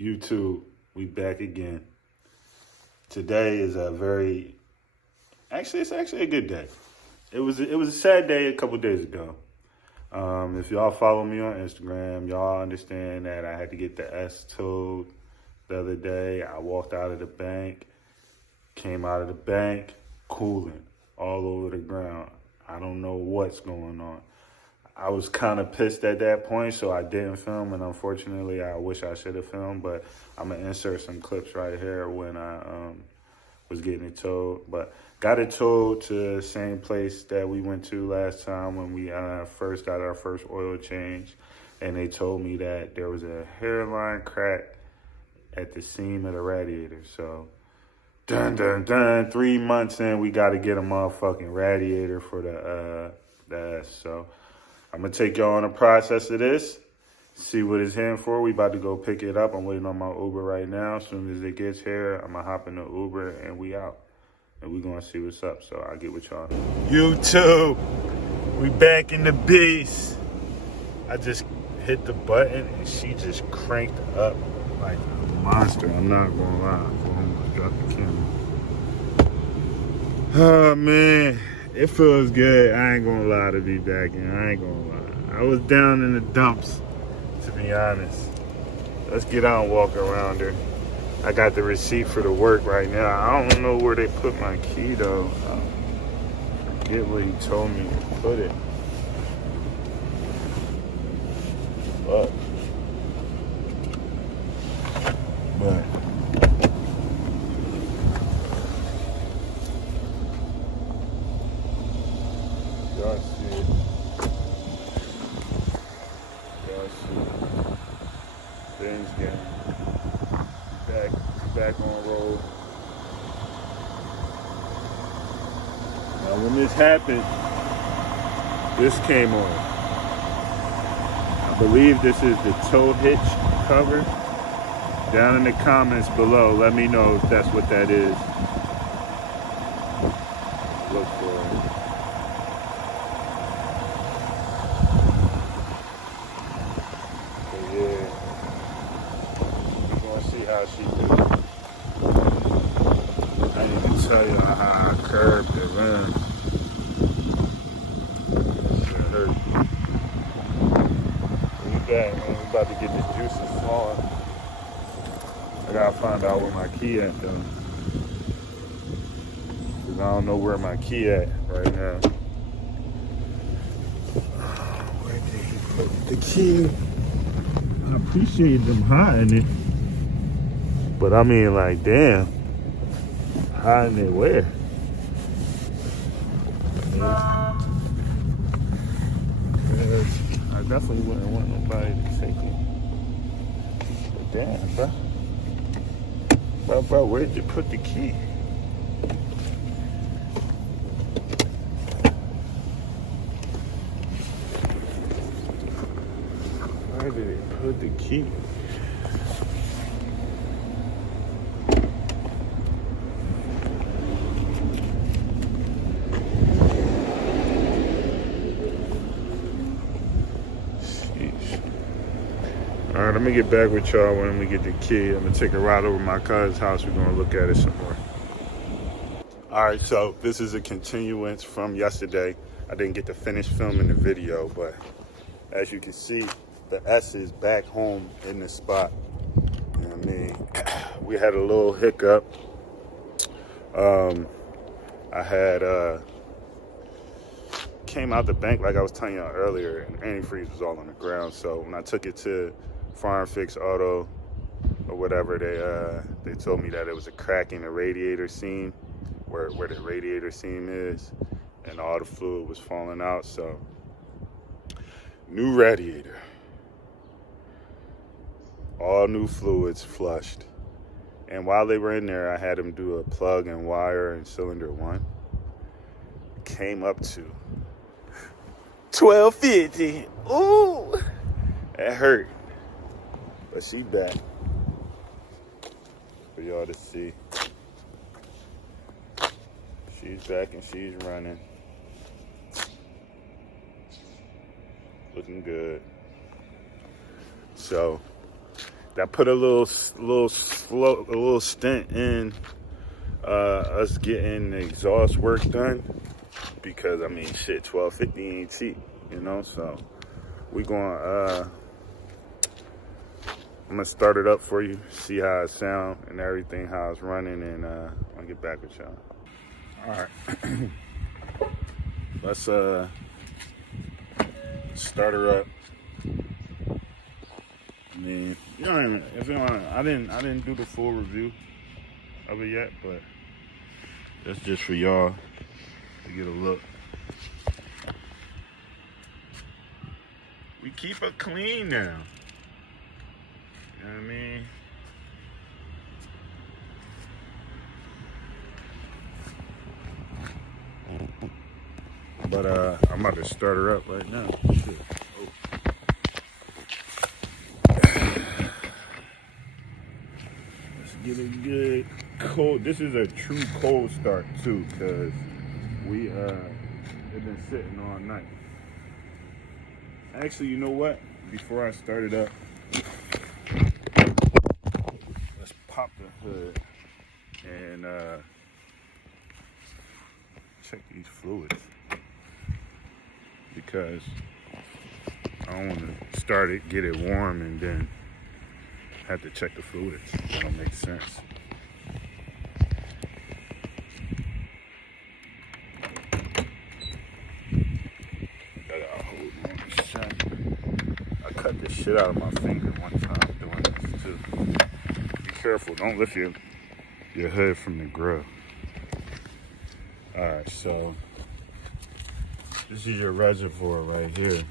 YouTube, we back again. Today is it's actually a good day. It was a sad day a couple days ago. If y'all follow me on Instagram, y'all understand that I had to get the S towed the other day. I walked out of the bank, came out of the bank, cooling all over the ground. I don't know what's going on. I was kind of pissed at that point, so I didn't film, and unfortunately, I wish I should have filmed, but I'm going to insert some clips right here when I was getting it towed. But got it towed to the same place that we went to last time when we first got our first oil change, and they told me that there was a hairline crack at the seam of the radiator. So, dun, dun, dun, 3 months in, we got to get a motherfucking radiator for the S. So, I'm going to take y'all on the process of this, see what it's in for. We about to go pick it up. I'm waiting on my Uber right now. As soon as it gets here, I'm going to hop in the Uber and we out. And we going to see what's up. So I'll get with y'all. YouTube, we back in the beast. I just hit the button and she just cranked up like a monster. I'm not going to lie. I almost dropped the camera. Oh, man. It feels good. I ain't gonna lie to be back in. I ain't gonna lie. I was down in the dumps, to be honest. Let's get out and walk around her. I got the receipt for the work right now. I don't know where they put my key though. I forget where he told me to put it. But y'all see it. Y'all see it. Things getting back on road. Now when this happened, this came on. I believe this is the tow hitch cover. Down in the comments below, let me know if that's what that is. Look for it. How she do. I need to tell you how I curved it, man. Shit hurt. We back, man. We about to get the juices flowing. I gotta find out where my key at, though. Cause I don't know where my key at right now. Where did he put the key? I appreciate them hiding it. But I mean, like, damn, hiding it where? I definitely wouldn't want nobody to take it. But damn, bro, where'd you put the key? Where did he put the key? All right, I'm gonna get back with y'all when we get the key. I'm gonna take a ride over to my cousin's house. We're gonna look at it some more. All right, so this is a continuance from yesterday. I didn't get to finish filming the video, but as you can see, the S is back home in the spot. You know what I mean? We had a little hiccup. I had came out the bank like I was telling y'all earlier, and antifreeze was all on the ground. So when I took it to Farm Fix Auto or whatever, they told me that it was a crack in the radiator seam, where the radiator seam is, and all the fluid was falling out. So new radiator, all new fluids flushed. And while they were in there, I had them do a plug and wire in cylinder 1. Came up to $12.50. Ooh, that hurt. But she back for y'all to see. She's back and she's running. Looking good. So that put a little stint in us getting the exhaust work done, because I mean shit, 1250 ain't cheap, you know. So we going I'm gonna start it up for you, see how it sound and everything, how it's running, and I'll get back with y'all. All right. Let's start her up. I mean, you know, if you want, I didn't do the full review of it yet, but that's just for y'all to get a look. We keep it clean now. You know what I mean? But I'm about to start her up right now. Shit. Oh. Let's get it good cold. This is a true cold start too, because we have been sitting all night. Actually, you know what? Before I start it up, let's pop the hood and check these fluids, because I don't want to start it, get it warm, and then have to check the fluids. That don't make sense. I cut this shit out of my finger one time doing this too. Be careful, don't lift your hood from the grill. Alright, so this is your reservoir right here.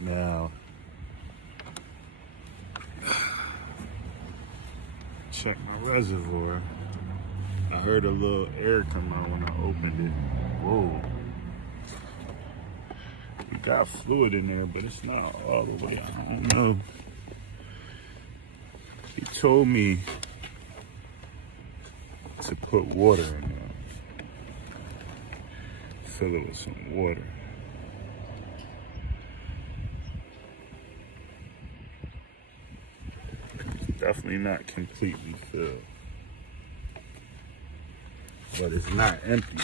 Now, check my reservoir. I heard a little air come out when I opened it. Whoa. We got fluid in there, but it's not all the way. I don't know. He told me to put water in there. Fill it with some water. It's definitely not completely filled, but it's not empty.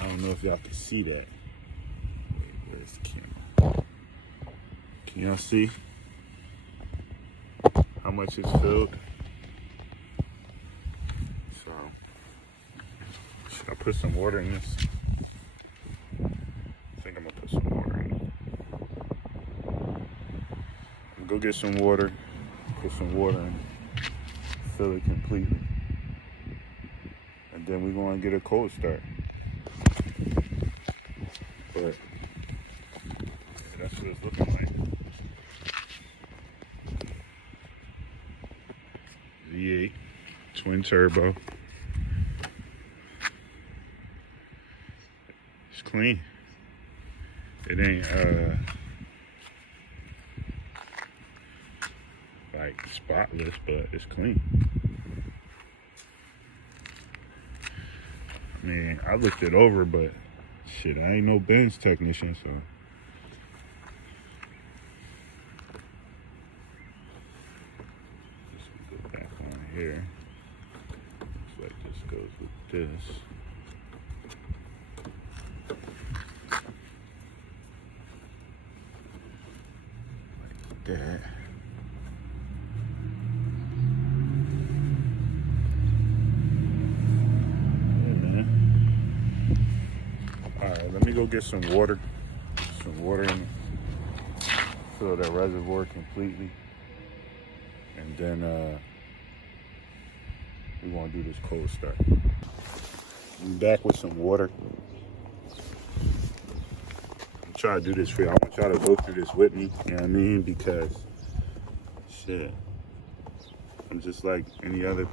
I don't know if y'all can see that. Where's the camera? Can y'all see how much it's filled? So, should I put some water in this? I think I'm gonna put some water in it. Go get some water, put some water in it, fill it completely. And then we're gonna get a cold start. But that's what it's looking like. V8 twin turbo. It's clean. It ain't like spotless, but it's clean. I mean, I looked it over, but shit, I ain't no Benz technician, so. Just go back on here. Looks like this goes with this. Like that. Let me go get some water. Some water in it. Fill that reservoir completely. And then we want to do this cold start. I'm back with some water. I'm trying to do this for you. I want y'all to go through this with me. You know what I mean? Because shit, I'm just like any other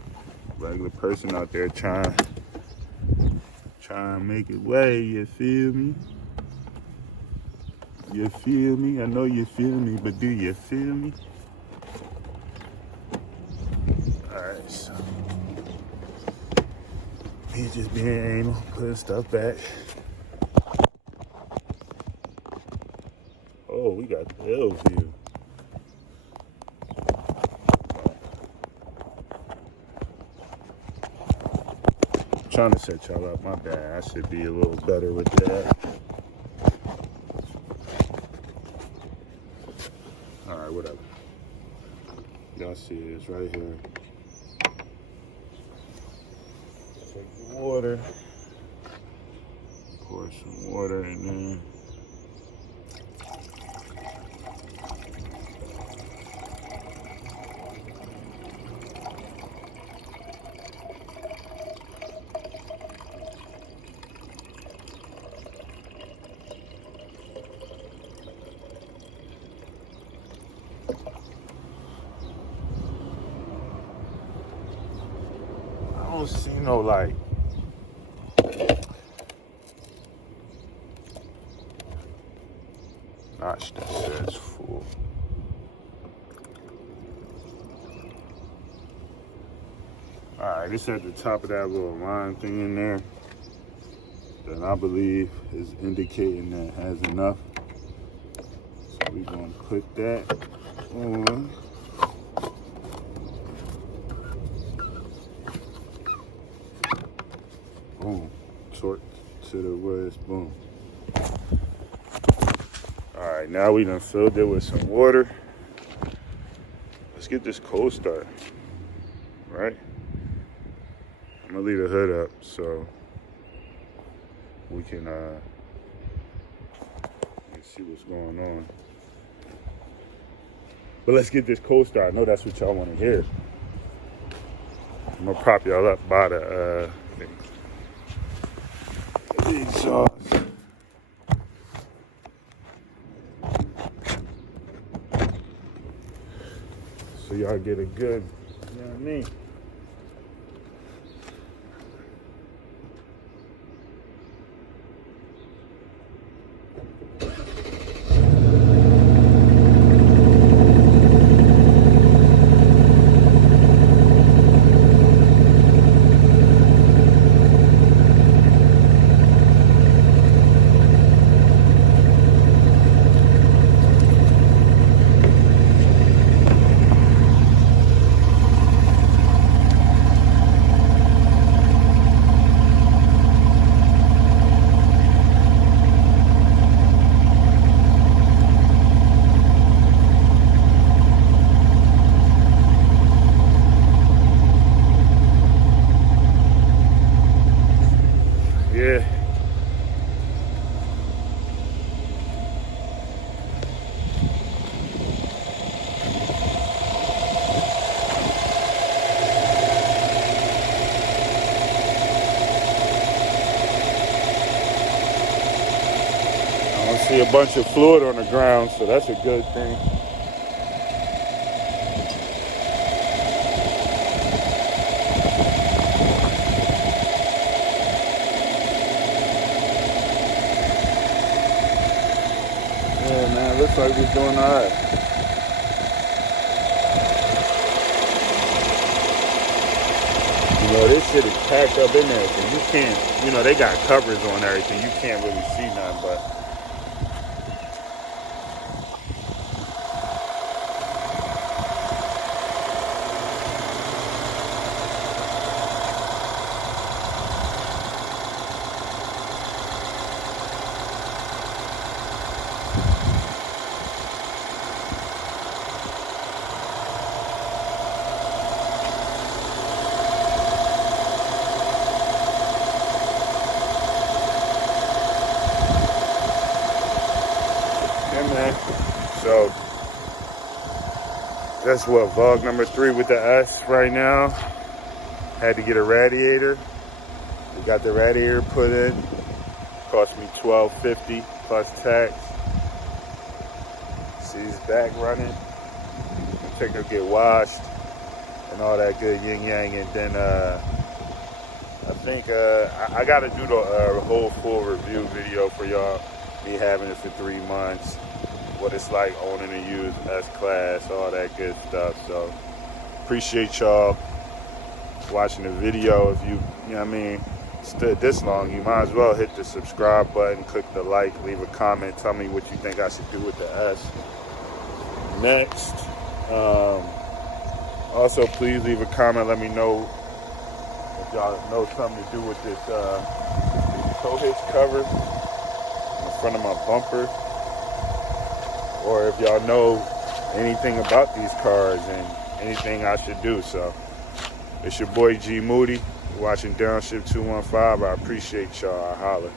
regular person out there trying to make it way, you feel me? You feel me? I know you feel me, but do you feel me? Alright, so me just being anal, putting stuff back. Oh, we got the L view. I'm trying to set y'all up. My bad. I should be a little better with that. All right, whatever. Y'all see it's right here. Take the water. Pour some water in there. I don't see no like notch that says full. Alright, it's at the top of that little line thing in there that I believe is indicating that it has enough. So we're gonna click that on. Boom. Torque to the west. Boom. Alright, now we done filled it with some water. Let's get this cold start. Right? I'm gonna leave the hood up so we can see what's going on. But let's get this cold start. I know that's what y'all want to hear. I'm gonna prop y'all up by the exhaust. So y'all get a good, you know what I mean? Yeah. I don't see a bunch of fluid on the ground, so that's a good thing. Yeah, man, looks like we're doing all right. You know, this shit is packed up in there, so you can't, you know, they got covers on everything. You can't really see nothing, but so that's what, vlog number 3 with the S right now. Had to get a radiator. We got the radiator put in. Cost me $12.50 plus tax. See his back running. I think it'll get washed and all that good yin yang, and then I think I gotta do the whole full review video for y'all. Me having it for 3 months. What it's like owning a used S-Class, all that good stuff. So appreciate y'all watching the video. If you know what I mean, stood this long, you might as well hit the subscribe button, click the like, leave a comment, tell me what you think I should do with the S. Next, also please leave a comment, let me know if y'all know something to do with this tow hitch cover in front of my bumper, or if y'all know anything about these cars and anything I should do. So it's your boy G Moody, watching Downshift 215. I appreciate y'all. I holler.